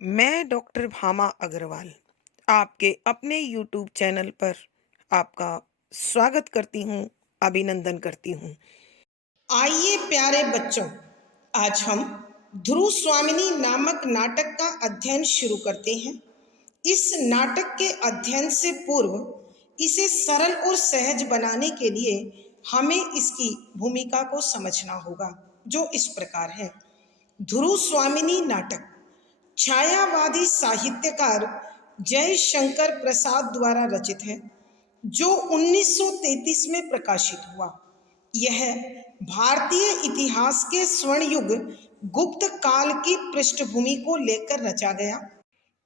मैं डॉक्टर भामा अग्रवाल आपके अपने यूट्यूब चैनल पर आपका स्वागत करती हूँ, अभिनंदन करती हूँ। आइए प्यारे बच्चों, आज हम ध्रुव स्वामिनी नामक नाटक का अध्ययन शुरू करते हैं। इस नाटक के अध्ययन से पूर्व इसे सरल और सहज बनाने के लिए हमें इसकी भूमिका को समझना होगा, जो इस प्रकार है। ध्रुव स्वामिनी नाटक छायावादी साहित्यकार जयशंकर प्रसाद द्वारा रचित है, जो 1933 में प्रकाशित हुआ। यह भारतीय इतिहास के स्वर्ण युग गुप्त काल की पृष्ठभूमि को लेकर रचा गया।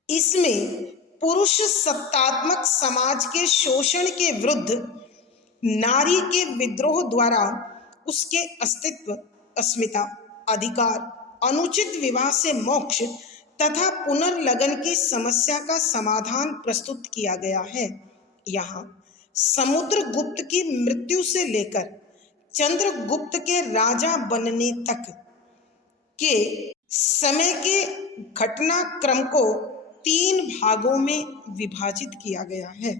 इसमें पुरुष सत्तात्मक समाज के शोषण के विरुद्ध नारी के विद्रोह द्वारा उसके अस्तित्व, अस्मिता, अधिकार, अनुचित विवाह से मोक्ष तथा पुनर्लगन की समस्या का समाधान प्रस्तुत किया गया है। यहाँ समुद्रगुप्त की मृत्यु से लेकर चंद्रगुप्त के राजा बनने तक के समय के घटनाक्रम को 3 भागों में विभाजित किया गया है।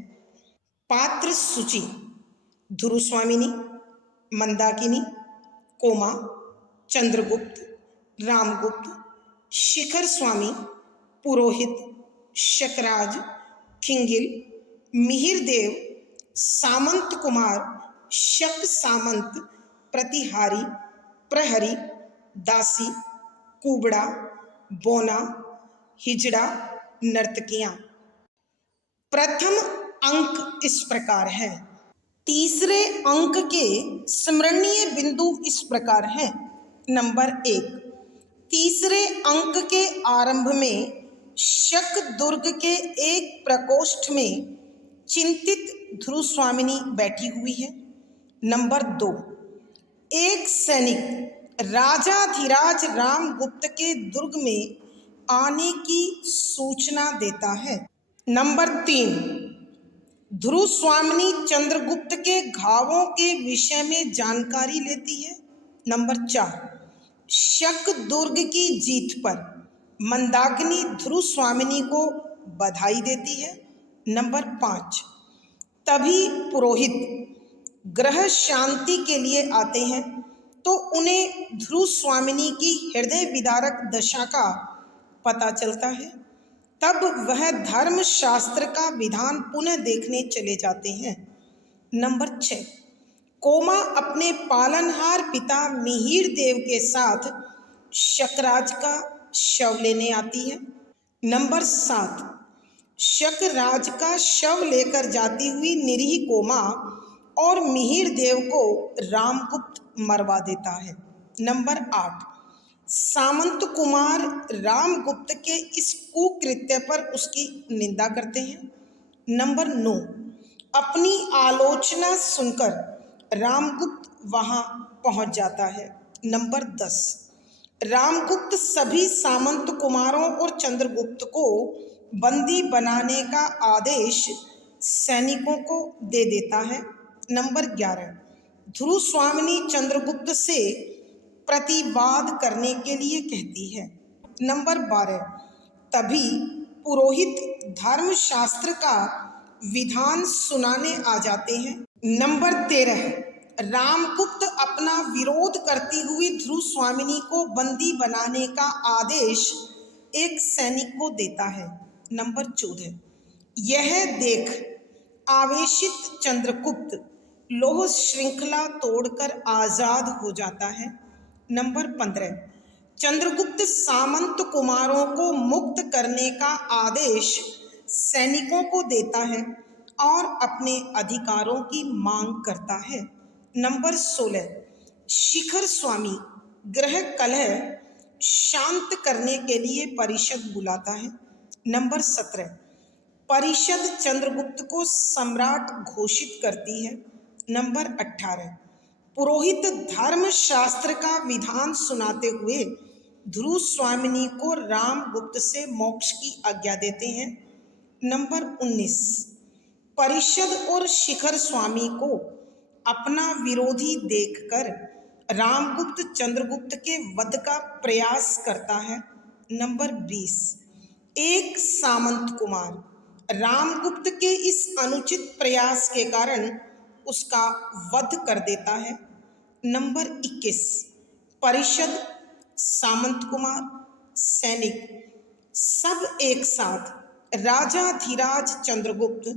पात्र सूची: ध्रुव स्वामिनी, मंदाकिनी, कोमा, चंद्रगुप्त, रामगुप्त, शिखर स्वामी, पुरोहित, शकराज, खिंगिल, मिहिरदेव, सामंत कुमार, शक सामंत, प्रतिहारी, प्रहरी, दासी, कुबड़ा, बोना, हिजड़ा, नर्तकियां। प्रथम अंक इस प्रकार है। तीसरे अंक के स्मरणीय बिंदु इस प्रकार हैं। नंबर 1, तीसरे अंक के आरंभ में शक दुर्ग के एक प्रकोष्ठ में चिंतित ध्रुव स्वामिनी बैठी हुई है। नंबर 2, एक सैनिक राजाधिराज रामगुप्त के दुर्ग में आने की सूचना देता है। नंबर 3, ध्रुव स्वामिनी चंद्रगुप्त के घावों के विषय में जानकारी लेती है। नंबर 4, शक दुर्ग की जीत पर मंदाकिनी ध्रुव स्वामिनी को बधाई देती है। नंबर 5, तभी पुरोहित ग्रह शांति के लिए आते हैं तो उन्हें ध्रुव स्वामिनी की हृदय विदारक दशा का पता चलता है। तब वह धर्मशास्त्र का विधान पुनः देखने चले जाते हैं। नंबर 6, कोमा अपने पालनहार पिता मिहिर देव के साथ शकराज का शव लेने आती है। नंबर 7, शकराज का शव लेकर जाती हुई निरीह कोमा और मिहिर देव को रामगुप्त मरवा देता है। नंबर 8, सामंत कुमार रामगुप्त के इस कुकृत्य पर उसकी निंदा करते हैं। नंबर 9, अपनी आलोचना सुनकर रामगुप्त वहां पहुंच जाता है। नंबर 10, रामगुप्त सभी सामंत कुमारों और चंद्रगुप्त को बंदी बनाने का आदेश सैनिकों को दे देता है। नंबर 11, ध्रुव स्वामिनी चंद्रगुप्त से प्रतिवाद करने के लिए कहती है। नंबर 12, तभी पुरोहित धर्मशास्त्र का विधान सुनाने आ जाते हैं। नंबर 13, रामगुप्त अपना विरोध करती हुई ध्रुव स्वामिनी को बंदी बनाने का आदेश एक सैनिक को देता है। नंबर 14, यह देख आवेशित चंद्रगुप्त लोह श्रृंखला तोड़कर आजाद हो जाता है। नंबर 15, चंद्रगुप्त सामंत कुमारों को मुक्त करने का आदेश सैनिकों को देता है और अपने अधिकारों की मांग करता है। नंबर 16, शिखर स्वामी ग्रह कलह शांत करने के लिए परिषद बुलाता है। नंबर 17, परिषद चंद्रगुप्त को सम्राट घोषित करती है। नंबर 18, पुरोहित धर्मशास्त्र का विधान सुनाते हुए ध्रुव स्वामिनी को रामगुप्त से मोक्ष की आज्ञा देते हैं। नंबर 19, परिषद और शिखर स्वामी को अपना विरोधी देखकर रामगुप्त चंद्रगुप्त के वध का प्रयास करता है। नंबर 20, एक सामंत कुमार रामगुप्त के इस अनुचित प्रयास के कारण उसका वध कर देता है। नंबर 21, परिषद, सामंत कुमार, सैनिक सब एक साथ राजाधिराज चंद्रगुप्त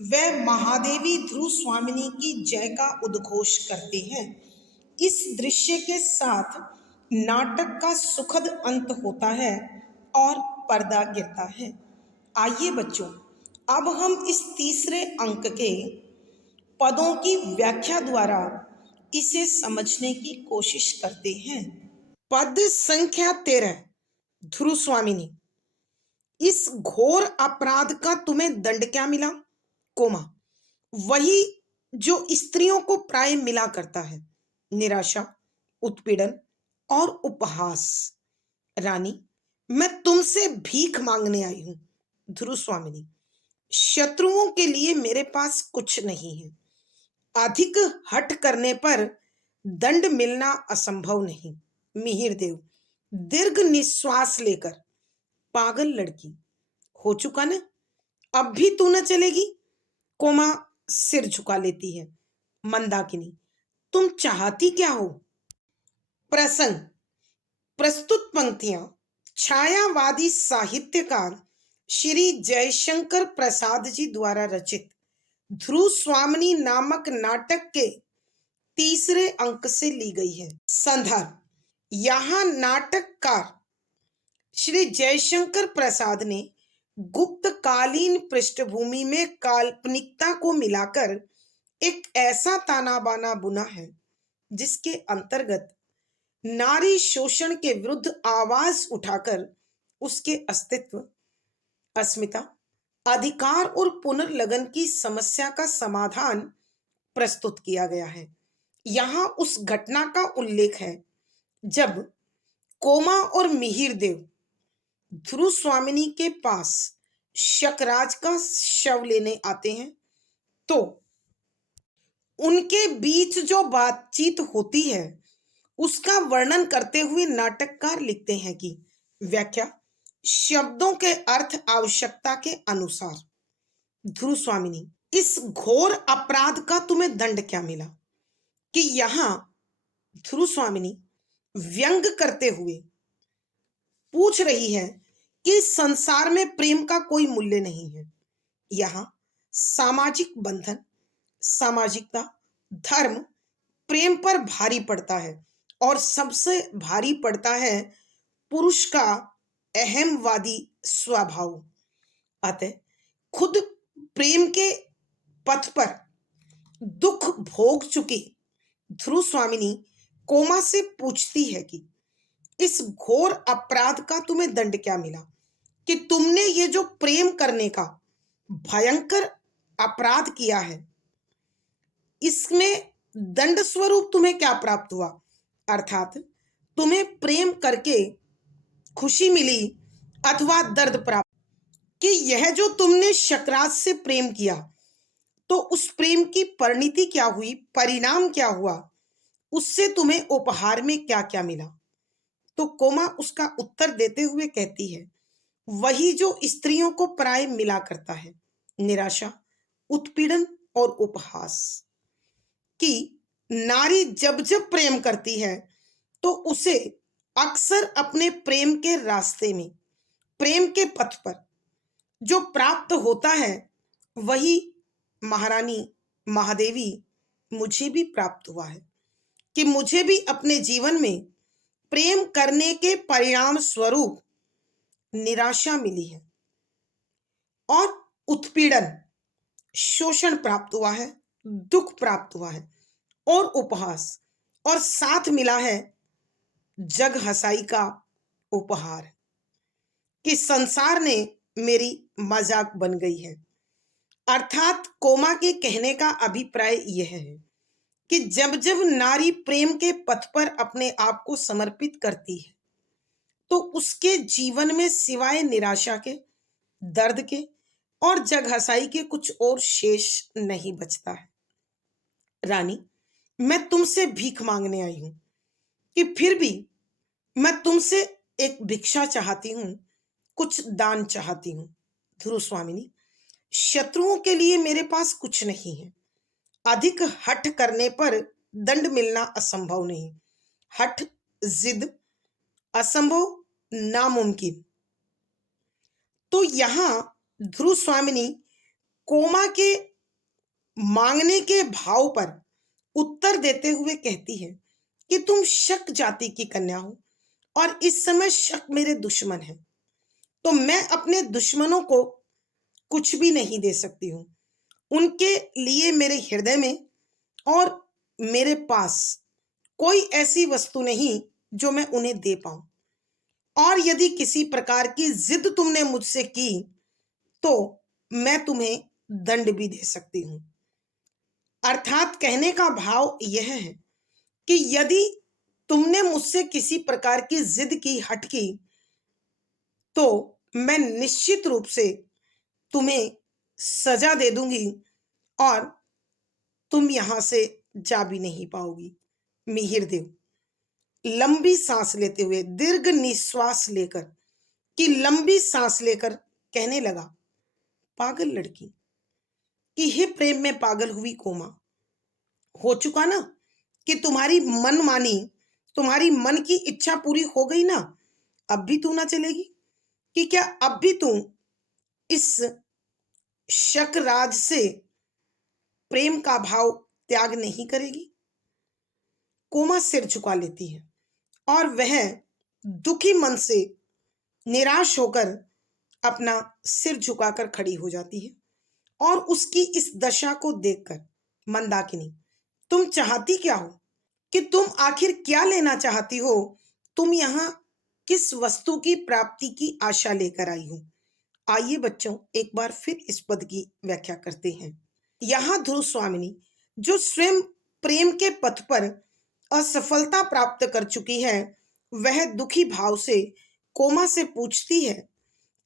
व महादेवी ध्रुव स्वामिनी की जय का उद्घोष करते हैं। इस दृश्य के साथ नाटक का सुखद अंत होता है और पर्दा गिरता है। आइए बच्चों, अब हम इस तीसरे अंक के पदों की व्याख्या द्वारा इसे समझने की कोशिश करते हैं। पद संख्या 13, ध्रुव स्वामिनी। इस घोर अपराध का तुम्हें दंड क्या मिला? कोमा, वही जो स्त्रियों को प्राय मिला करता है, निराशा, उत्पीड़न और उपहास। रानी, मैं तुमसे भीख मांगने आई हूं। ध्रुव स्वामिनी, शत्रुओं के लिए मेरे पास कुछ नहीं है। अधिक हठ करने पर दंड मिलना असंभव नहीं। मिहिर देव दीर्घ निश्वास लेकर, पागल लड़की, हो चुका ना, अब भी तू न चलेगी? कोमा सिर झुका लेती है। मंदाकिनी, तुम चाहती क्या हो? प्रसंग, प्रस्तुत पंक्तियां छायावादी साहित्यकार श्री जयशंकर प्रसाद जी द्वारा रचित ध्रुव स्वामिनी नामक नाटक के तीसरे अंक से ली गई है। संदर्भ, यहाँ नाटककार श्री जयशंकर प्रसाद ने गुप्तकालीन पृष्ठभूमि में काल्पनिकता को मिलाकर एक ऐसा ताना बाना बुना है जिसके अंतर्गत नारी शोषण के विरुद्ध आवाज उठाकर उसके अस्तित्व, अस्मिता, अधिकार और पुनर्लगन की समस्या का समाधान प्रस्तुत किया गया है। यहाँ उस घटना का उल्लेख है जब कोमा और मिहिर देव ध्रुव स्वामिनी के पास शकराज का शव लेने आते हैं, तो उनके बीच जो बातचीत होती है उसका वर्णन करते हुए नाटककार लिखते हैं कि व्याख्या, शब्दों के अर्थ आवश्यकता के अनुसार। ध्रुव स्वामिनी, इस घोर अपराध का तुम्हें दंड क्या मिला? कि यहाँ ध्रुव स्वामिनी व्यंग करते हुए पूछ रही है कि संसार में प्रेम का कोई मूल्य नहीं है। यहाँ सामाजिक बंधन, सामाजिकता, धर्म प्रेम पर भारी पड़ता है और सबसे भारी पड़ता है पुरुष का अहमवादी स्वभाव। अतः खुद प्रेम के पथ पर दुख भोग चुकी ध्रुव स्वामिनी कोमा से पूछती है कि इस घोर अपराध का तुम्हें दंड क्या मिला? कि तुमने ये जो प्रेम करने का भयंकर अपराध किया है, इसमें दंड स्वरूप तुम्हें क्या प्राप्त हुआ? अर्थात तुम्हें प्रेम करके खुशी मिली अथवा दर्द प्राप्त? कि यह जो तुमने शकराज से प्रेम किया, तो उस प्रेम की परिणति क्या हुई, परिणाम क्या हुआ, उससे तुम्हें उपहार में क्या क्या मिला? तो कोमा उसका उत्तर देते हुए कहती है, वही जो स्त्रियों को प्राय मिला करता है, निराशा, उत्पीड़न और उपहास। कि नारी जब जब प्रेम करती है तो उसे अक्सर अपने प्रेम के रास्ते में, प्रेम के पथ पर जो प्राप्त होता है, वही महारानी महादेवी मुझे भी प्राप्त हुआ है। कि मुझे भी अपने जीवन में प्रेम करने के परिणाम स्वरूप निराशा मिली है और उत्पीड़न, शोषण प्राप्त हुआ है, दुख प्राप्त हुआ है और उपहास, और साथ मिला है जग हसाई का उपहार। कि संसार ने मेरी मजाक बन गई है। अर्थात कोमा के कहने का अभिप्राय यह है कि जब जब नारी प्रेम के पथ पर अपने आप को समर्पित करती है, तो उसके जीवन में सिवाय निराशा के, दर्द के और जग हसाई के कुछ और शेष नहीं बचता है। रानी, मैं तुमसे भीख मांगने आई हूं। कि फिर भी मैं तुमसे एक भिक्षा चाहती हूं कुछ दान चाहती हूँ। ध्रुव स्वामिनी, शत्रुओं के लिए मेरे पास कुछ नहीं है। अधिक हठ करने पर दंड मिलना असंभव नहीं। हठ, जिद, असंभव, नामुमकिन। तो यहाँ ध्रुव स्वामिनी कोमा के मांगने के भाव पर उत्तर देते हुए कहती है कि तुम शक जाति की कन्या हो और इस समय शक मेरे दुश्मन है, तो मैं अपने दुश्मनों को कुछ भी नहीं दे सकती हूँ। उनके लिए मेरे हृदय में और मेरे पास कोई ऐसी वस्तु नहीं जो मैं उन्हें दे पाऊं। और यदि किसी प्रकार की जिद तुमने मुझसे की तो मैं तुम्हें दंड भी दे सकती हूँ। अर्थात कहने का भाव यह है कि यदि तुमने मुझसे किसी प्रकार की जिद की, हट की, तो मैं निश्चित रूप से तुम्हें सजा दे दूंगी और तुम यहां से जा भी नहीं पाओगी। मिहिर देव लंबी सांस लेते हुए, दीर्घ निश्वास लेकर कि लंबी सांस लेकर कहने लगा, पागल लड़की कि हे प्रेम में पागल हुई कोमा, हो चुका ना कि तुम्हारी मन मानी, तुम्हारी मन की इच्छा पूरी हो गई ना। अब भी तू ना चलेगी? कि क्या अब भी तू इस शकराज से प्रेम का भाव त्याग नहीं करेगी? कोमा सिर झुका लेती है और वह दुखी मन से निराश होकर अपना सिर झुकाकर खड़ी हो जाती है। और उसकी इस दशा को देखकर, मंदाकिनी, तुम चाहती क्या हो? कि तुम आखिर क्या लेना चाहती हो? तुम यहाँ किस वस्तु की प्राप्ति की आशा लेकर आई हो? आइए बच्चों, एक बार फिर इस पद की व्याख्या करते हैं। यहाँ ध्रुव स्वामिनी जो स्वयं प्रेम के पथ पर असफलता प्राप्त कर चुकी है, वह दुखी भाव से कोमा से पूछती है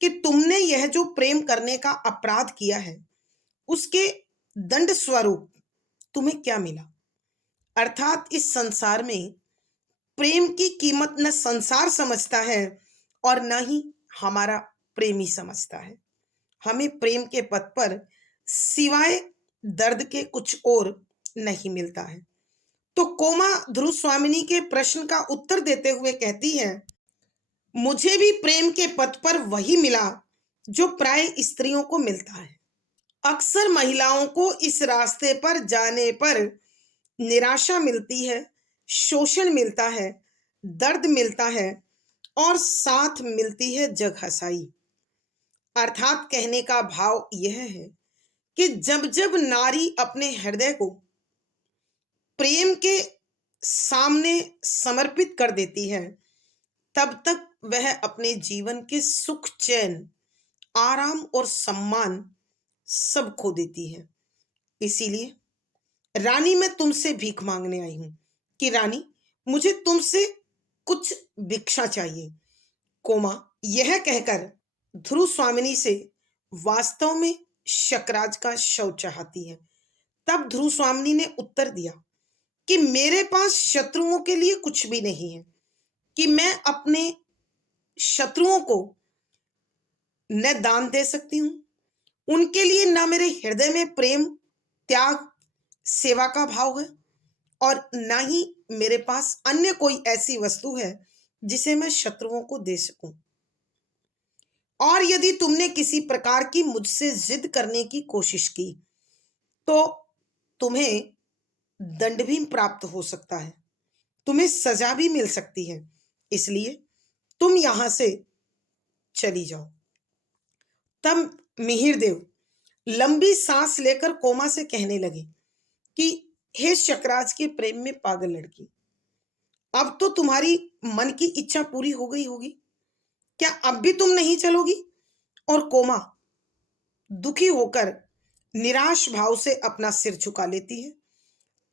कि तुमने यह जो प्रेम करने का अपराध किया है, उसके दंड स्वरूप तुम्हें क्या मिला? अर्थात इस संसार में प्रेम की कीमत न संसार समझता है और न ही हमारा प्रेमी समझता है। हमें प्रेम के पथ पर सिवाय दर्द के कुछ और नहीं मिलता है। तो कोमा ध्रुव स्वामिनी के प्रश्न का उत्तर देते हुए कहती है, मुझे भी प्रेम के पथ पर वही मिला जो प्राय स्त्रियों को मिलता है। अक्सर महिलाओं को इस रास्ते पर जाने पर निराशा मिलती है, शोषण मिलता है, दर्द मिलता है और साथ मिलती है जगहंसाई। अर्थात कहने का भाव यह है कि जब जब नारी अपने हृदय को प्रेम के सामने समर्पित कर देती है, तब तक वह अपने जीवन के सुख, चैन, आराम और सम्मान सब खो देती है। इसीलिए रानी, मैं तुमसे भीख मांगने आई हूं कि रानी, मुझे तुमसे कुछ भिक्षा चाहिए। कोमा यह कहकर ध्रुव स्वामिनी से वास्तव में शकराज का शव चाहती है। तब ध्रुव स्वामिनी ने उत्तर दिया कि मेरे पास शत्रुओं के लिए कुछ भी नहीं है, कि मैं अपने शत्रुओं को न दान दे सकती हूं, उनके लिए न मेरे हृदय में प्रेम, त्याग, सेवा का भाव है और न ही मेरे पास अन्य कोई ऐसी वस्तु है जिसे मैं शत्रुओं को दे सकूं। और यदि तुमने किसी प्रकार की मुझसे जिद करने की कोशिश की तो तुम्हें दंड भी प्राप्त हो सकता है, तुम्हें सजा भी मिल सकती है। इसलिए तुम यहां से चली जाओ। तब मिहिर देव लंबी सांस लेकर कोमा से कहने लगे कि हे शकराज के प्रेम में पागल लड़की, अब तो तुम्हारी मन की इच्छा पूरी हो गई होगी, क्या अब भी तुम नहीं चलोगी? और कोमा दुखी होकर निराश भाव से अपना सिर झुका लेती है।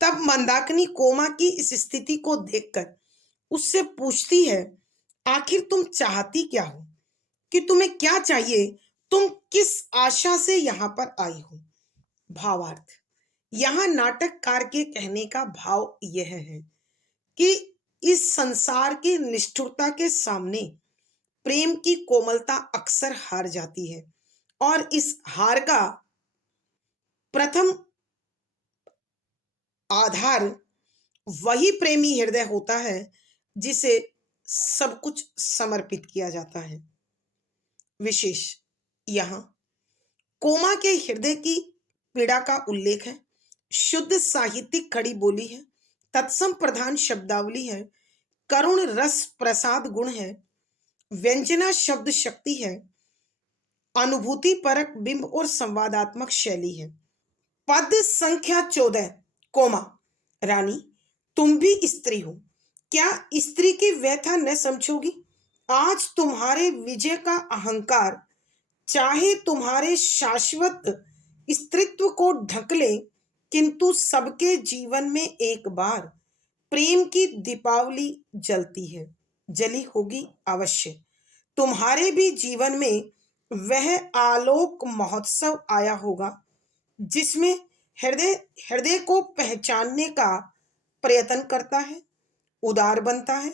तब मंदाकिनी कोमा की इस स्थिति को देखकर उससे पूछती है, आखिर तुम चाहती क्या हो? कि तुम्हें क्या चाहिए? तुम किस आशा से यहाँ पर आई हो? भावार्थ, यहाँ नाटककार के कहने का भाव यह है कि इस संसार की निष्ठुरता के सामने प्रेम की कोमलता अक्सर हार जाती है और इस हार का प्रथम आधार वही प्रेमी हृदय होता है जिसे सब कुछ समर्पित किया जाता है। विशेष यहाँ कोमा के हृदय की पीड़ा का उल्लेख है। शुद्ध साहित्यिक खड़ी बोली है, तत्सम प्रधान शब्दावली है, करुण रस प्रसाद गुण है, व्यंजना शब्द शक्ति है, अनुभूति परक बिंब और संवादात्मक शैली है। पद संख्या 14। कोमा। रानी, तुम भी स्त्री हो, क्या स्त्री की व्यथा न समझोगी? आज तुम्हारे विजय का अहंकार चाहे तुम्हारे शाश्वत स्त्रीत्व को ढक ले, किंतु सबके जीवन में एक बार प्रेम की दीपावली जलती है, जली होगी अवश्य। तुम्हारे भी जीवन में वह आलोक महोत्सव आया होगा जिसमें हृदय हृदय को पहचानने का प्रयत्न करता है, उदार बनता है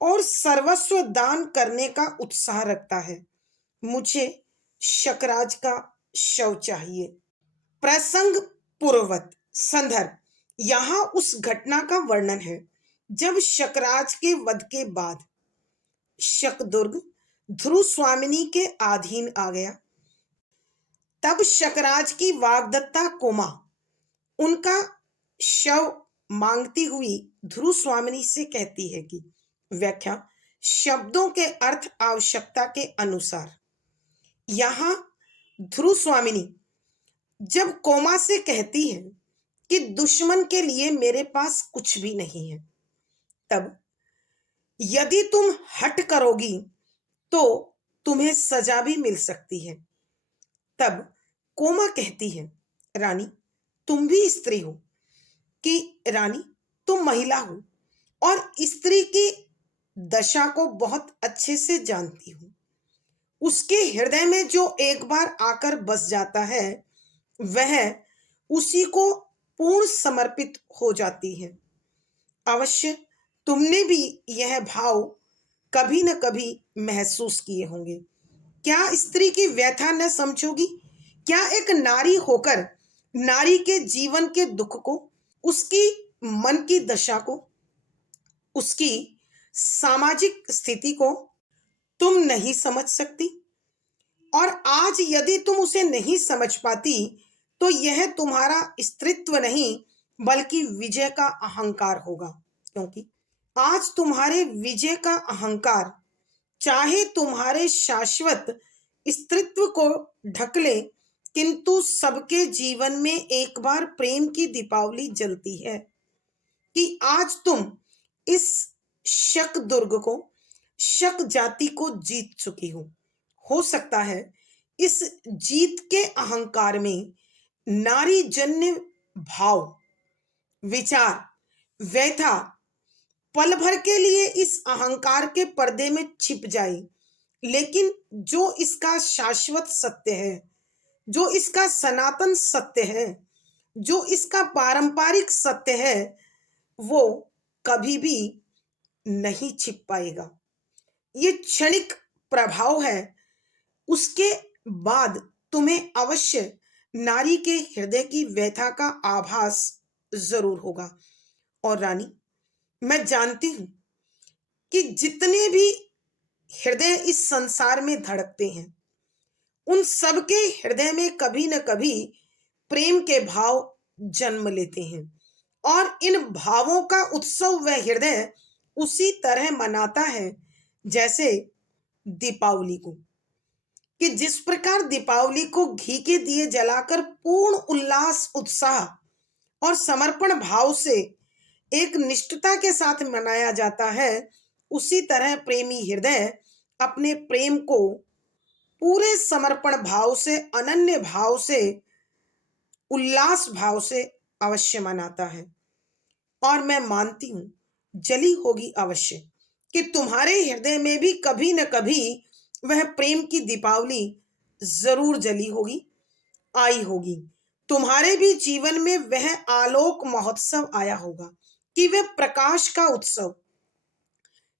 और सर्वस्व दान करने का उत्साह रखता है। मुझे शकराज का शव चाहिए। प्रसंग पूर्ववत। संदर्भ, यहाँ उस घटना का वर्णन है जब शकराज के वध के बाद शकदुर्ग ध्रुव स्वामिनी के अधीन आ गया। तब शकराज की वाग्दत्ता कोमा उनका शव मांगती हुई ध्रुव स्वामिनी से कहती है कि व्याख्या शब्दों के अर्थ आवश्यकता के अनुसार। यहाँ ध्रुव स्वामिनी जब कोमा से कहती है कि दुश्मन के लिए मेरे पास कुछ भी नहीं है, तब यदि तुम हट करोगी तो तुम्हें सजा भी मिल सकती है। तब कोमा कहती है, रानी तुम भी स्त्री हो, कि रानी तुम महिला हो और स्त्री की दशा को बहुत अच्छे से जानती हो। उसके हृदय में जो एक बार आकर बस जाता है वह उसी को पूर्ण समर्पित हो जाती है। अवश्य तुमने भी यह भाव कभी न कभी महसूस किए होंगे। क्या स्त्री की व्यथा न समझोगी? क्या एक नारी होकर नारी के जीवन के दुख को, उसकी मन की दशा को, उसकी सामाजिक स्थिति को तुम नहीं समझ सकती? और आज यदि तुम उसे नहीं समझ पाती तो यह तुम्हारा स्त्रीत्व नहीं बल्कि विजय का अहंकार होगा, क्योंकि आज तुम्हारे विजय का अहंकार चाहे तुम्हारे शाश्वत स्त्रीत्व को ढक ले, किंतु सबके जीवन में एक बार प्रेम की दीपावली जलती है कि आज तुम इस शक दुर्ग को, शक जाति को जीत चुकी हो सकता है इस जीत के अहंकार में नारी जन्य भाव, विचार, व्यथा पल भर के लिए इस अहंकार के पर्दे में छिप जाए, लेकिन जो इसका शाश्वत सत्य है, जो इसका सनातन सत्य है, जो इसका पारंपरिक सत्य है, वो कभी भी नहीं छिप पाएगा। ये क्षणिक प्रभाव है, उसके बाद तुम्हें अवश्य नारी के हृदय की व्यथा का आभास जरूर होगा। और रानी, मैं जानती हूं कि जितने भी हृदय इस संसार में धड़कते हैं उन सबके हृदय में कभी न कभी प्रेम के भाव जन्म लेते हैं और इन भावों का उत्सव वह हृदय उसी तरह मनाता है जैसे दीपावली को, कि जिस प्रकार दीपावली को घी के दिए जलाकर पूर्ण उल्लास, उत्साह और समर्पण भाव से एक निष्ठता के साथ मनाया जाता है, उसी तरह प्रेमी हृदय अपने प्रेम को पूरे समर्पण भाव से, अनन्य भाव से, उल्लास भाव से अवश्य मनाता है। और मैं मानती हूं जली होगी अवश्य कि तुम्हारे हृदय में भी कभी न कभी वह प्रेम की दीपावली जरूर जली होगी, आई होगी। तुम्हारे भी जीवन में वह आलोक महोत्सव आया होगा कि वह प्रकाश का उत्सव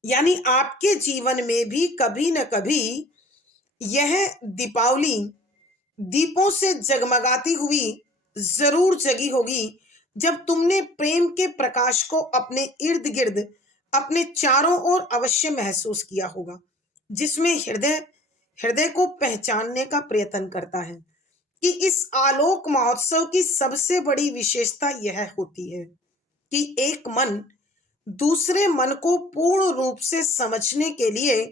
यानी आपके जीवन में भी कभी न कभी यह दीपावली दीपों से जगमगाती हुई जरूर जगी होगी, जब तुमने प्रेम के प्रकाश को अपने इर्द गिर्द, अपने चारों ओर अवश्य महसूस किया होगा, जिसमें हृदय हृदय को पहचानने का प्रयत्न करता है कि इस आलोक महोत्सव की सबसे बड़ी विशेषता यह होती है कि एक मन दूसरे मन को पूर्ण रूप से समझने के लिए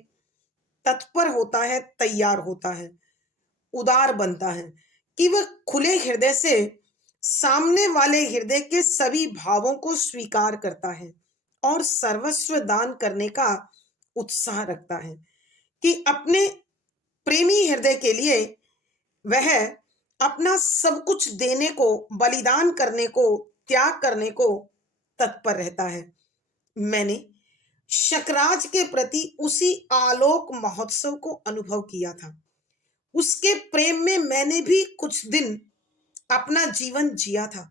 तत्पर होता है, तैयार होता है, उदार बनता है, कि वह खुले हृदय से सामने वाले हृदय के सभी भावों को स्वीकार करता है और सर्वस्व दान करने का उत्साह रखता है, कि अपने प्रेमी हृदय के लिए वह अपना सब कुछ देने को, बलिदान करने को, त्याग करने को तत्पर रहता है। मैंने शकराज के प्रति उसी आलोक महोत्सव को अनुभव किया था। उसके प्रेम में मैंने भी कुछ दिन अपना जीवन जिया था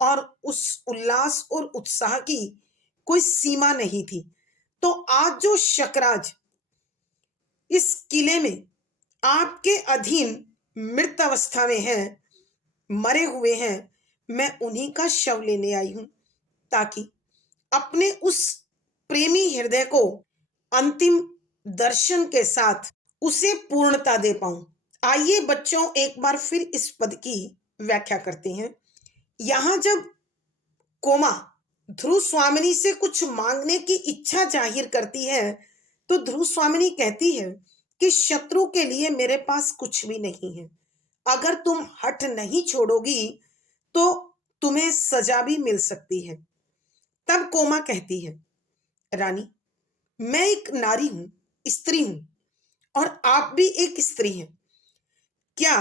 और उस उल्लास और उत्साह की कोई सीमा नहीं थी। तो आज जो शकराज इस किले में आपके अधीन मृत अवस्था में हैं, मरे हुए हैं, मैं उन्हीं का शव लेने आई हूं, ताकि अपने उस प्रेमी हृदय को अंतिम दर्शन के साथ उसे पूर्णता दे पाऊं। आइए बच्चों, एक बार फिर इस पद की व्याख्या करते हैं। यहां जब कोमा ध्रुव स्वामिनी से कुछ मांगने की इच्छा जाहिर करती है, तो ध्रुव स्वामिनी कहती है कि शत्रु के लिए मेरे पास कुछ भी नहीं है। अगर तुम हठ नहीं छोड़ोगी तो तुम्हें सजा भी मिल सकती है। तब कोमा कहती है, रानी, मैं एक नारी हूं, स्त्री हूं, और आप भी एक स्त्री हैं। क्या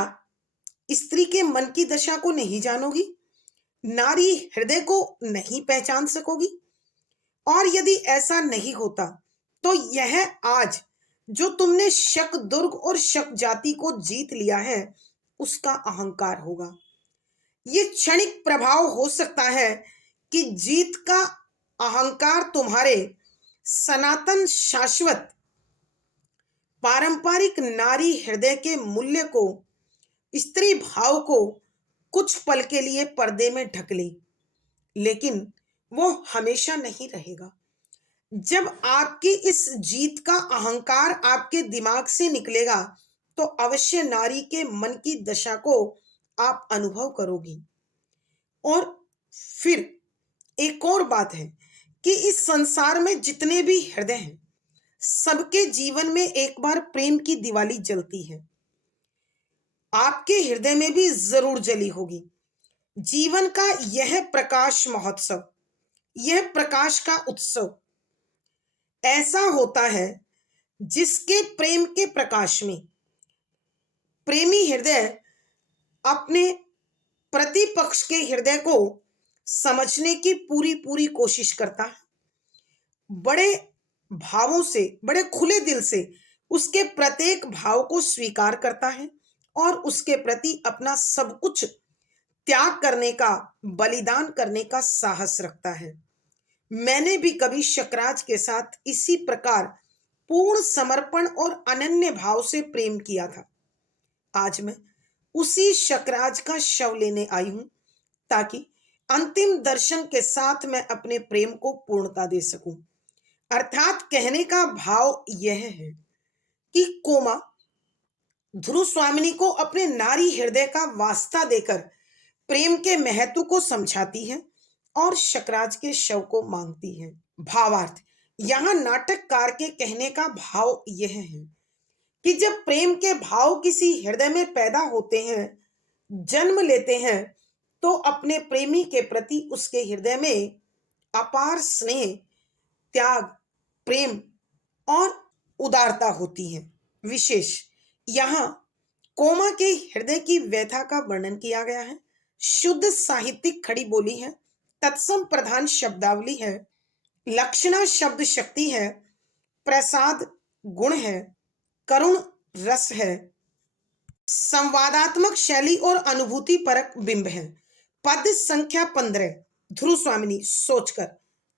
स्त्री के मन की दशा को नहीं जानोगी? नारी हृदय को नहीं पहचान सकोगी? और यदि ऐसा नहीं होता तो यह आज जो तुमने शक दुर्ग और शक जाति को जीत लिया है, उसका अहंकार होगा। ये क्षणिक प्रभाव हो सकता है कि जीत का अहंकार तुम्हारे सनातन शाश्वत पारंपरिक नारी हृदय के मूल्य को, स्त्री भाव को कुछ पल के लिए पर्दे में ढक ले, लेकिन वो हमेशा नहीं रहेगा। जब आपकी इस जीत का अहंकार आपके दिमाग से निकलेगा, तो अवश्य नारी के मन की दशा को आप अनुभव करोगी। और फिर एक और बात है कि इस संसार में जितने भी हृदय हैं, सबके जीवन में एक बार प्रेम की दिवाली जलती है। आपके हृदय में भी जरूर जली होगी। जीवन का यह प्रकाश महोत्सव, यह प्रकाश का उत्सव ऐसा होता है जिसके प्रेम के प्रकाश में प्रेमी हृदय अपने प्रतिपक्ष के हृदय को समझने की पूरी पूरी कोशिश करता है। बड़े भावों से, बड़े खुले दिल से उसके प्रत्येक भाव को स्वीकार करता है और उसके प्रति अपना सब कुछ त्याग करने का, बलिदान करने का साहस रखता है। मैंने भी कभी शकराज के साथ इसी प्रकार पूर्ण समर्पण और अनन्य भाव से प्रेम किया था। आज मैं उसी शकराज का शव लेने आई हूं, ताकि अंतिम दर्शन के साथ मैं अपने प्रेम को पूर्णता दे सकूं। अर्थात कहने का भाव यह है कि कोमा ध्रुव स्वामिनी को अपने नारी हृदय का वास्ता देकर प्रेम के महत्व को समझाती है और शकराज के शव को मांगती है। भावार्थ, यहां नाटककार के कहने का भाव यह है कि जब प्रेम के भाव किसी हृदय में पैदा होते हैं, जन्म लेते हैं, तो अपने प्रेमी के प्रति उसके हृदय में अपार स्नेह, त्याग, प्रेम और उदारता होती है। विशेष यहाँ कोमा के हृदय की व्यथा का वर्णन किया गया है। शुद्ध साहित्यिक खड़ी बोली है, तत्सम प्रधान शब्दावली है, लक्षणा शब्द शक्ति है, प्रसाद गुण है, करुण रस है, संवादात्मक शैली और अनुभूति परक बिंब है। पद संख्या 15। ध्रुव स्वामिनी सोचकर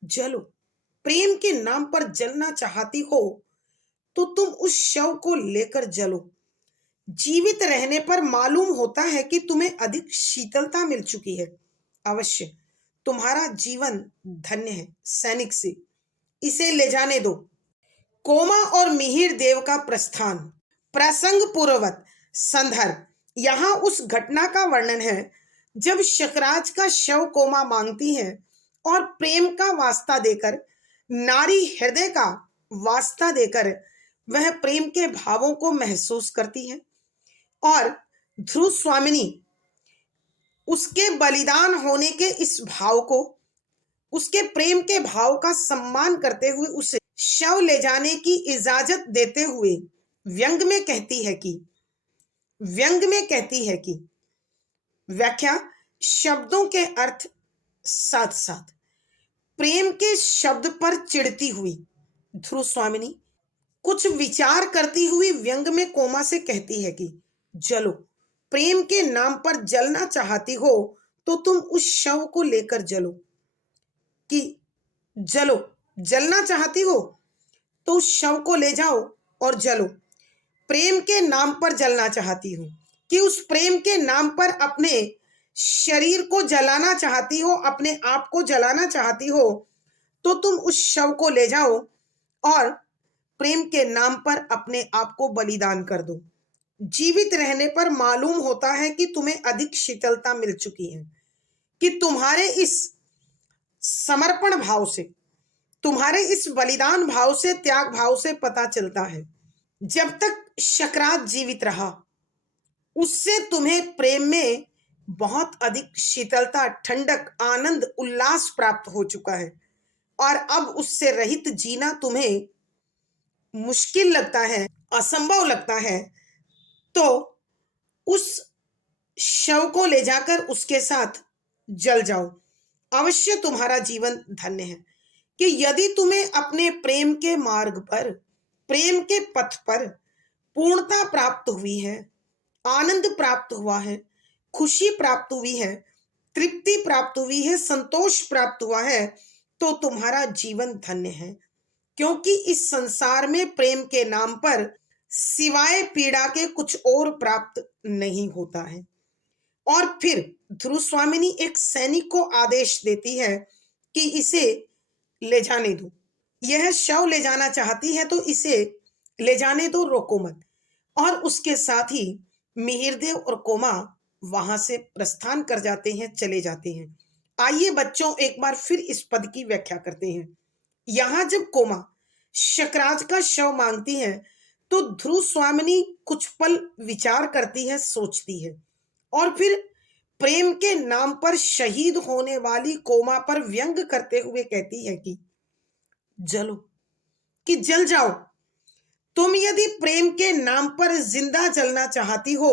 जलो प्रेम के नाम पर जलना चाहती हो तो तुम उस शव को लेकर जलो। जीवित रहने पर मालूम होता है कि तुम्हें अधिक शीतलता मिल चुकी है। अवश्य तुम्हारा जीवन धन्य है। सैनिक से इसे ले जाने दो। कोमा और मिहिर देव का प्रस्थान। प्रसंग पूर्ववत संदर्भ। यहाँ उस घटना का वर्णन है जब शकराज का शव कोमा मांगती है और प्रेम का वास्ता देकर, नारी हृदय का वास्ता देकर वह प्रेम के भावों को महसूस करती है और ध्रुव स्वामिनी उसके बलिदान होने के इस भाव को, उसके प्रेम के भाव का सम्मान करते हुए उसे शव ले जाने की इजाजत देते हुए व्यंग में कहती है कि व्याख्या शब्दों के अर्थ साथ साथ प्रेम के शब्द पर चिढ़ती हुई ध्रुव स्वामिनी कुछ विचार करती हुई व्यंग में कोमा से कहती है कि जलो, प्रेम के नाम पर जलना चाहती हो तो तुम उस शव को लेकर जलो। कि जलो, जलना चाहती हो तो उस शव को ले जाओ और जलो। प्रेम के नाम पर जलना चाहती हूँ कि उस प्रेम के नाम पर अपने शरीर को जलाना चाहती हो, अपने आप को जलाना चाहती हो तो तुम उस शव को ले जाओ और प्रेम के नाम पर अपने आप को बलिदान कर दो। जीवित रहने पर मालूम होता है कि तुम्हें अधिक शीतलता मिल चुकी है, कि तुम्हारे इस समर्पण भाव से, तुम्हारे इस बलिदान भाव से, त्याग भाव से पता चलता है जब तक शकराज जीवित रहा उससे तुम्हें प्रेम में बहुत अधिक शीतलता, ठंडक, आनंद, उल्लास प्राप्त हो चुका है और अब उससे रहित जीना तुम्हें मुश्किल लगता है, असंभव लगता है। तो उस शव को ले जाकर उसके साथ जल जाओ। अवश्य तुम्हारा जीवन धन्य है। कि यदि तुम्हें अपने प्रेम के मार्ग पर, प्रेम के पथ पर पूर्णता प्राप्त हुई है, आनंद प्राप्त हुआ है, खुशी प्राप्त हुई है, तृप्ति प्राप्त हुई है, संतोष प्राप्त हुआ है तो तुम्हारा जीवन धन्य है। क्योंकि इस संसार में प्रेम के नाम पर सिवाय पीड़ा के कुछ और प्राप्त नहीं होता है। और फिर ध्रुव स्वामिनी एक सैनिक को आदेश देती है कि इसे ले जाने दो। यह शव ले जाना चाहती है तो इसे ले जाने दो, रोको मत। और उसके साथ ही मिहिरदेव और कोमा वहां से प्रस्थान कर जाते हैं, चले जाते हैं। आइए बच्चों एक बार फिर इस पद की व्याख्या करते हैं। यहां जब कोमा शकराज का शव मांगती है तो ध्रुव स्वामिनी कुछ पल विचार करती है, सोचती है और फिर प्रेम के नाम पर शहीद होने वाली कोमा पर व्यंग करते हुए कहती है कि जलो, कि जल जाओ। तुम यदि प्रेम के नाम पर जिंदा जलना चाहती हो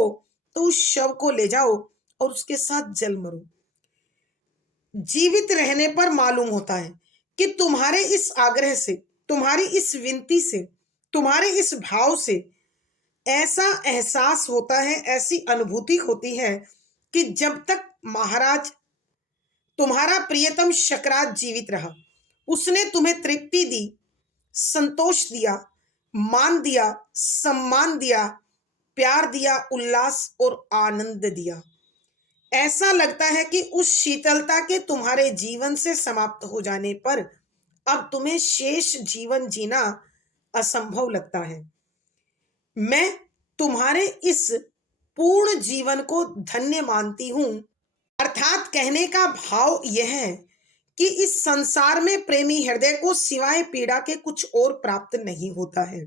तो उस शव को ले जाओ और उसके साथ जल मरो। जीवित रहने पर मालूम होता है कि तुम्हारे इस आग्रह से, तुम्हारी इस विनती से, तुम्हारे इस भाव से ऐसा एहसास होता है, ऐसी अनुभूति होती है कि जब तक महाराज, तुम्हारा प्रियतम शकराज जीवित रहा, उसने तुम्हें तृप्ति दी, संतोष दिया, मान दिया, सम्मान दिया, प्यार दिया, उल्लास और आनंद दिया। ऐसा लगता है कि उस शीतलता के तुम्हारे जीवन से समाप्त हो जाने पर अब तुम्हें शेष जीवन जीना असंभव लगता है। मैं तुम्हारे इस पूर्ण जीवन को धन्य मानती हूं। अर्थात कहने का भाव यह है कि इस संसार में प्रेमी हृदय को सिवाय पीड़ा के कुछ और प्राप्त नहीं होता है।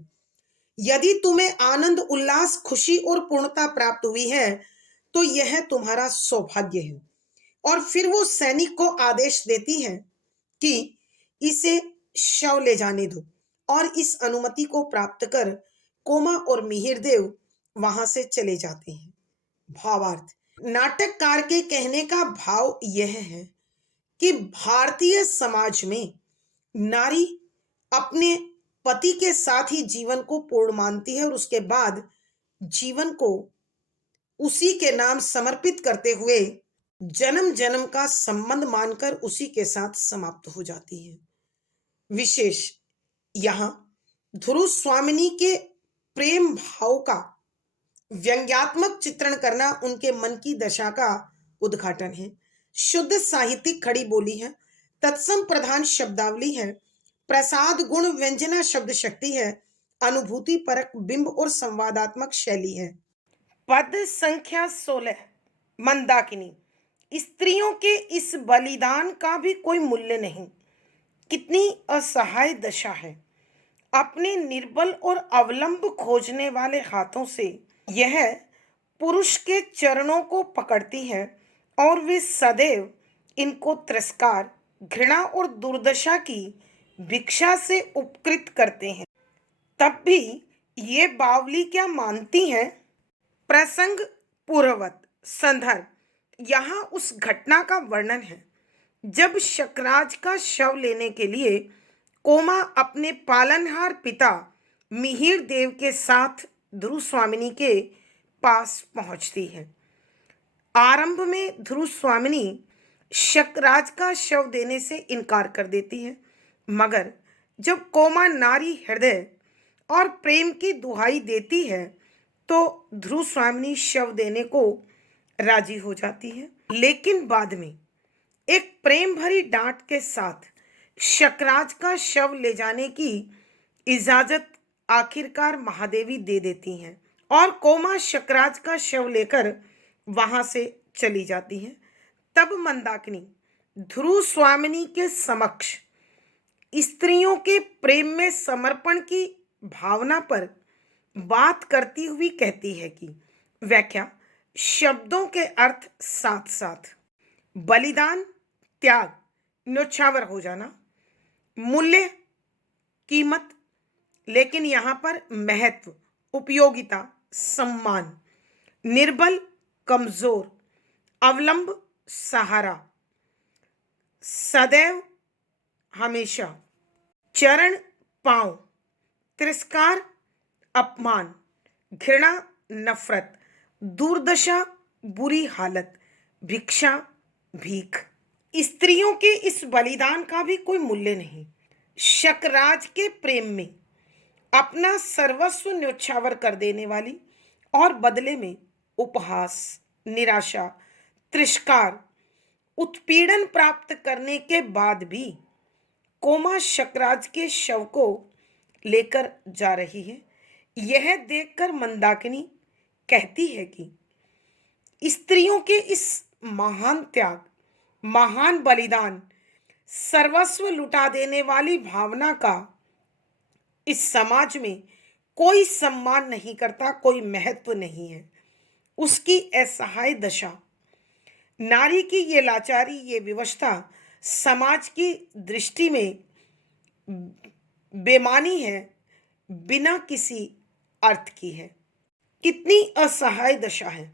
यदि तुम्हें आनंद, उल्लास, खुशी और पूर्णता प्राप्त हुई है तो यह तुम्हारा सौभाग्य है। और फिर वो सैनिक को आदेश देती है कि इसे शव ले जाने दो और इस अनुमति को प्राप्त कर कोमा और मिहिरदेव वहां से चले जाते हैं। भावार्थ। नाटककार के कहने का भाव यह है कि भारतीय समाज में नारी अपने पति के साथ ही जीवन को पूर्ण मानती है और उसके बाद जीवन को उसी के नाम समर्पित करते हुए जन्म जन्म का संबंध मानकर उसी के साथ समाप्त हो जाती है। विशेष यहाँ ध्रुव स्वामिनी के प्रेम भाव का व्यंग्यात्मक चित्रण करना उनके मन की दशा का उद्घाटन है। शुद्ध साहित्यिक खड़ी बोली है, तत्सम प्रधान शब्दावली है, प्रसाद गुण व्यंजना शब्द शक्ति है, अनुभूति परक बिंब और संवादात्मक शैली है। पद संख्या 16 मंदाकिनी। स्त्रियों के इस बलिदान का भी कोई मूल्य नहीं। कितनी असहाय दशा है। अपने निर्बल और अवलंब खोजने वाले हाथों से यह पुरुष के चरणों को पकड़ती है और वे सदैव इनको तिरस्कार, घृणा और दुर्दशा की भिक्षा से उपकृत करते हैं। तब भी ये बावली क्या मानती हैं? प्रसंग पूर्ववत संदर्भ यहाँ उस घटना का वर्णन है जब शकराज का शव लेने के लिए कोमा अपने पालनहार पिता मिहिर देव के साथ ध्रुव स्वामिनी के पास पहुंचती है। आरंभ में ध्रुव स्वामिनी शकराज का शव देने से इनकार कर देती है, मगर जब कोमा नारी हृदय और प्रेम की दुहाई देती है तो ध्रुव स्वामिनी शव देने को राजी हो जाती है। लेकिन बाद में एक प्रेम भरी डांट के साथ शकराज का शव ले जाने की इजाजत आखिरकार महादेवी दे देती हैं और कोमा शकराज का शव लेकर वहां से चली जाती है। तब मंदाकिनी ध्रुव स्वामिनी के समक्ष स्त्रियों के प्रेम में समर्पण की भावना पर बात करती हुई कहती है कि व्याख्या शब्दों के अर्थ साथ साथ बलिदान, त्याग, न्योछावर हो जाना, मूल्य, कीमत, लेकिन यहाँ पर महत्व, उपयोगिता, सम्मान, निर्बल, कमजोर, अवलंब, सहारा, सदैव, हमेशा, चरण, पांव, तिरस्कार, अपमान, घृणा, नफरत, दुर्दशा, बुरी हालत, भिक्षा, भीख। स्त्रियों के इस बलिदान का भी कोई मूल्य नहीं। शकराज के प्रेम में अपना सर्वस्व न्योछावर कर देने वाली और बदले में उपहास, निराशा, तिरस्कार, उत्पीड़न प्राप्त करने के बाद भी कोमा शकराज के शव को लेकर जा रही है। यह देखकर मंदाकिनी कहती है कि स्त्रियों के इस महान त्याग, महान बलिदान, सर्वस्व लुटा देने वाली भावना का इस समाज में कोई सम्मान नहीं करता, कोई महत्व नहीं है। उसकी असहाय दशा, नारी की ये लाचारी, ये विवशता समाज की दृष्टि में बेमानी है, बिना किसी अर्थ की है। कितनी असहाय दशा है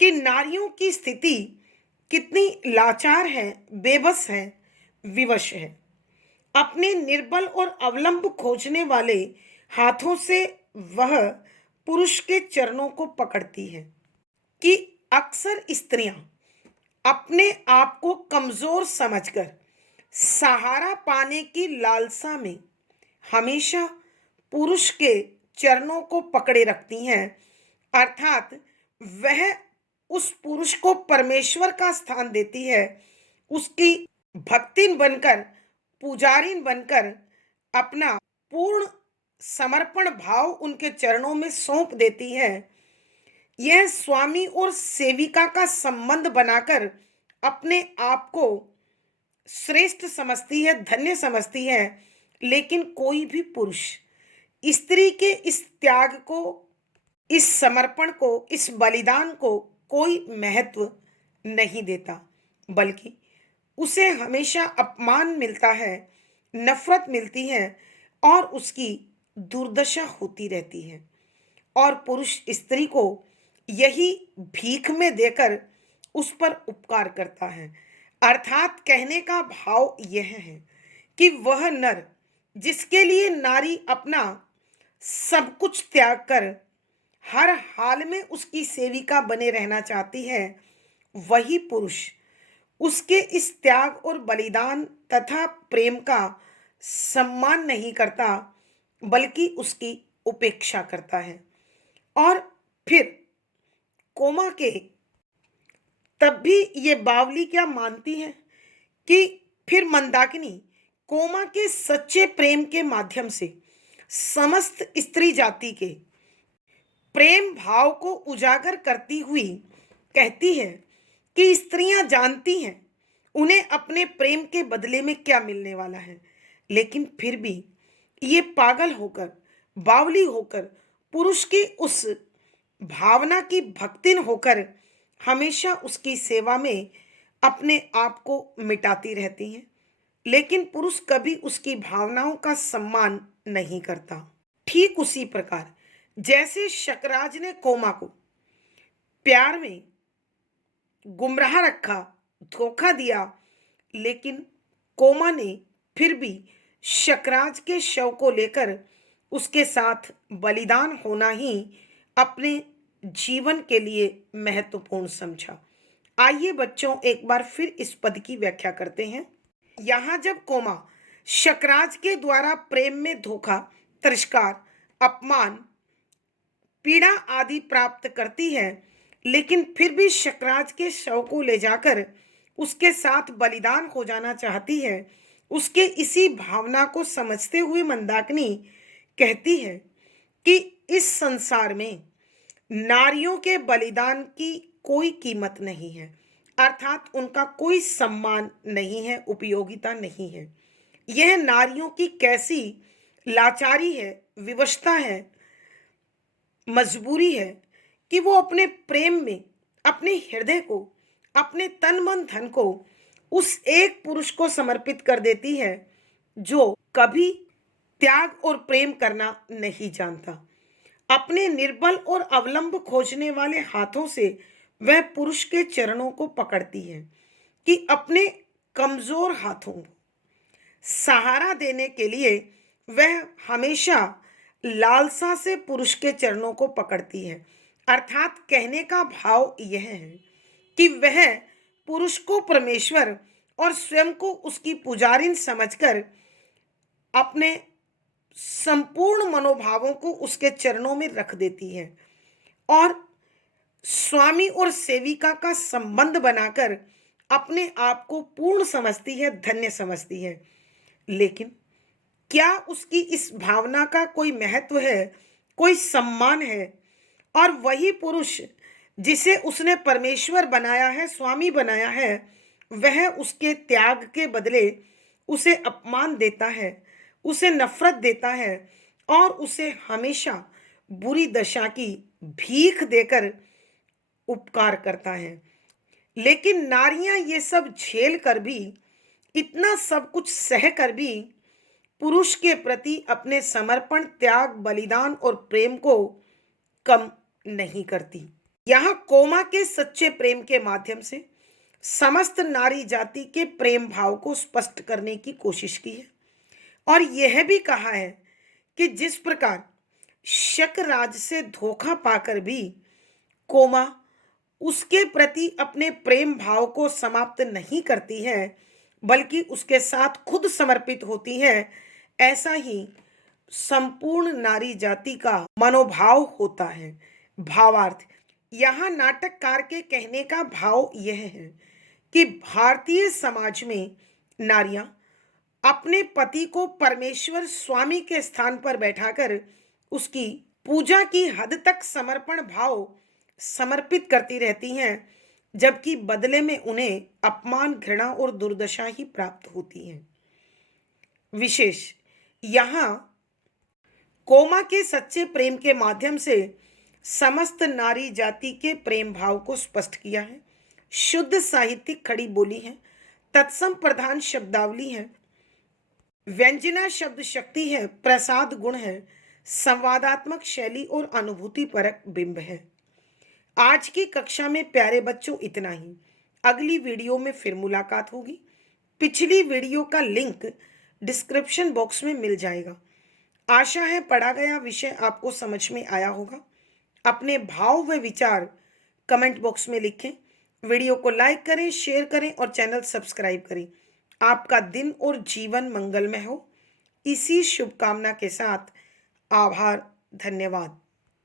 कि नारियों की स्थिति कितनी लाचार है, बेबस है, विवश है। अपने निर्बल और अवलंब खोजने वाले हाथों से वह पुरुष के चरणों को पकड़ती है कि अक्सर स्त्रियां अपने आप को कमजोर समझकर सहारा पाने की लालसा में हमेशा पुरुष के चरणों को पकड़े रखती हैं, अर्थात वह उस पुरुष को परमेश्वर का स्थान देती है, उसकी भक्तिन बनकर, पुजारिन बनकर अपना पूर्ण समर्पण भाव उनके चरणों में सौंप देती है। यह स्वामी और सेविका का संबंध बनाकर अपने आप को श्रेष्ठ समझती है, धन्य समझती है। लेकिन कोई भी पुरुष स्त्री के इस त्याग को, इस समर्पण को, इस बलिदान को कोई महत्व नहीं देता, बल्कि उसे हमेशा अपमान मिलता है, नफरत मिलती है और उसकी दुर्दशा होती रहती है। और पुरुष स्त्री को यही भीख में देकर उस पर उपकार करता है। अर्थात कहने का भाव यह है कि वह नर जिसके लिए नारी अपना सब कुछ त्याग कर हर हाल में उसकी सेविका बने रहना चाहती है, वही पुरुष उसके इस त्याग और बलिदान तथा प्रेम का सम्मान नहीं करता, बल्कि उसकी उपेक्षा करता है। और फिर कोमा के तब भी ये बावली क्या मानती है कि फिर मंदाकिनी कोमा के सच्चे प्रेम के माध्यम से समस्त स्त्री जाति के प्रेम भाव को उजागर करती हुई कहती है कि स्त्रियां जानती हैं उन्हें अपने प्रेम के बदले में क्या मिलने वाला है, लेकिन फिर भी ये पागल होकर, बावली होकर, पुरुष की उस भावना की भक्तिन होकर हमेशा उसकी सेवा में अपने आप को मिटाती रहती हैं। लेकिन पुरुष कभी उसकी भावनाओं का सम्मान नहीं करता। ठीक उसी प्रकार जैसे शकराज ने कोमा को प्यार में गुमराह रखा, धोखा दिया, लेकिन कोमा ने फिर भी शकराज के शव को लेकर उसके साथ बलिदान होना ही अपने जीवन के लिए महत्वपूर्ण समझा। आइए बच्चों, एक बार फिर इस पद की व्याख्या करते हैं। यहाँ जब कोमा शकराज के द्वारा प्रेम में धोखा, तिरस्कार, अपमान, पीड़ा आदि प्राप्त करती है, लेकिन फिर भी शकराज के शव को ले जाकर उसके साथ बलिदान हो जाना चाहती है, उसके इसी भावना को समझते हुए मंदाकिनी कहती है कि इस संसार में नारियों के बलिदान की कोई कीमत नहीं है, अर्थात उनका कोई सम्मान नहीं है, उपयोगिता नहीं है। यह नारियों की कैसी लाचारी है, विवशता है, मजबूरी है कि वो अपने प्रेम में अपने हृदय को, अपने तन मन धन को उस एक पुरुष को समर्पित कर देती है जो कभी त्याग और प्रेम करना नहीं जानता। अपने निर्बल और अवलंब खोजने वाले हाथों से वह पुरुष के चरणों को पकड़ती है कि अपने कमजोर हाथों को सहारा देने के लिए वह हमेशा लालसा से पुरुष के चरणों को पकड़ती है। अर्थात कहने का भाव यह है कि वह पुरुष को परमेश्वर और स्वयं को उसकी पुजारिन समझकर अपने संपूर्ण मनोभावों को उसके चरणों में रख देती है और स्वामी और सेविका का संबंध बनाकर अपने आप को पूर्ण समझती है, धन्य समझती है। लेकिन क्या उसकी इस भावना का कोई महत्व है, कोई सम्मान है? और वही पुरुष जिसे उसने परमेश्वर बनाया है, स्वामी बनाया है, वह उसके त्याग के बदले उसे अपमान देता है, उसे नफरत देता है और उसे हमेशा बुरी दशा की भीख देकर उपकार करता है। लेकिन नारियां ये सब झेल कर भी, इतना सब कुछ सह कर भी पुरुष के प्रति अपने समर्पण, त्याग, बलिदान और प्रेम को कम नहीं करती। यहाँ कोमा के सच्चे प्रेम के माध्यम से समस्त नारी जाति के प्रेम भाव को स्पष्ट करने की कोशिश की है और यह भी कहा है कि जिस प्रकार शकराज से धोखा पाकर भी कोमा उसके प्रति अपने प्रेम भाव को समाप्त नहीं करती है, बल्कि उसके साथ खुद समर्पित होती है, ऐसा ही संपूर्ण नारी जाति का मनोभाव होता है। भावार्थ, यहाँ नाटककार के कहने का भाव यह है कि भारतीय समाज में नारियां अपने पति को परमेश्वर स्वामी के स्थान पर बैठाकर उसकी पूजा की हद तक समर्पण भाव समर्पित करती रहती हैं, जबकि बदले में उन्हें अपमान, घृणा और दुर्दशा ही प्राप्त होती है। विशेष यहाँ कोमा के सच्चे प्रेम के माध्यम से समस्त नारी जाति के प्रेम भाव को स्पष्ट किया है। शुद्ध साहित्यिक खड़ी बोली है, तत्सम प्रधान शब्दावली है, व्यंजना शब्द शक्ति है, प्रसाद गुण है, संवादात्मक शैली और अनुभूति परक बिंब है। आज की कक्षा में प्यारे बच्चों इतना ही। अगली वीडियो में फिर मुलाकात होगी। पिछली वीडियो का लिंक डिस्क्रिप्शन बॉक्स में मिल जाएगा। आशा है पढ़ा गया विषय आपको समझ में आया होगा। अपने भाव व विचार कमेंट बॉक्स में लिखें। वीडियो को लाइक करें, शेयर करें और चैनल सब्सक्राइब करें। आपका दिन और जीवन मंगलमय हो। इसी शुभकामना के साथ आभार, धन्यवाद।